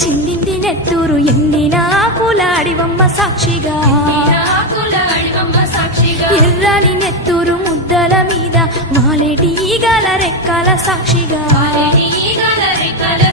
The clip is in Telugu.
చిందింది నెత్తూరు ఎండిన ఆకులాడివమ్మ సాక్షిగా ఎర్రని నెత్తూరు ముద్దల మీద వాలేటి ఈగల రెక్కల సాక్షిగా